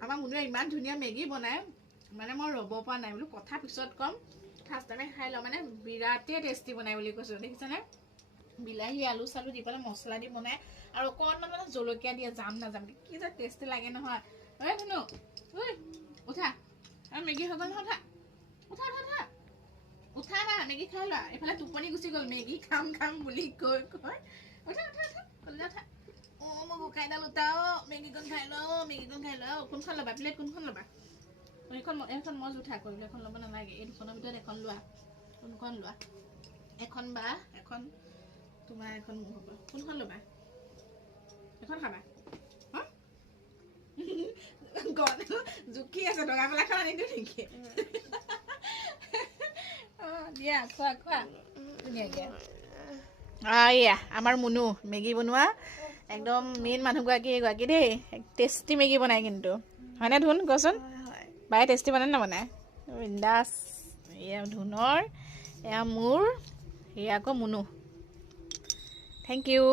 আমাৰ মুনুৱে ইমান ধুনীয়া মেগী বনায় মানে মই ৰ'ব পৰা নাই বোলো কথা পিছত ক'ম ফাৰ্ষ্ট টাইমে খাই লওঁ মানে বিৰাটেই টেষ্টি বনাই বুলি কৈছোঁ দেখিছানে বিলাহী আলু চালু দি পেলাই মছলা দি বনাই আৰু অকণমান মানে জলকীয়া দিয়ে জাম নাজাম কি যে টেষ্টি লাগে নহয় ঐ ধুনু ঐ উঠা আৰু মেগী হৈ গ'ল নহয় উঠা উঠা উঠা উঠা না মেগী খাই লোৱা এইফালে টোপনি গুচি গ'ল মেগী খাম খাম বুলি কৈ উঠা উঠা উঠা কলিজা উঠা মই বোকাইডাল উঠাও মেগীকণ খাই লওঁ কোনখন ল'বা প্লেট কোনখন ল'বা এইখন মই জোঠা কৰিলোঁ এখন ল'ব নালাগে এই দুখনৰ ভিতৰত এখন লোৱা কোনখন লোৱা এখন বা এখন তোমাৰ এখন মোৰ হ'ব কোনখন ল'বা এখন খাবা জুখি আছে দগা পেলাখন আনি দিওঁ নেকি দিয়া খোৱা খোৱা ধুনীয়াকৈ এয়া আমাৰ মুনু মেগী বনোৱা একদম মেইন মানুহগৰাকী এগৰাকী দেই টেষ্টি মেগী বনায় কিন্তু হয়নে ধুন কচোন বাই টেষ্টি বনায় নবনায় বিন্দাছ এয়া ধুনৰ এয়া মোৰ এয়া আকৌ মুনু থেংক ইউ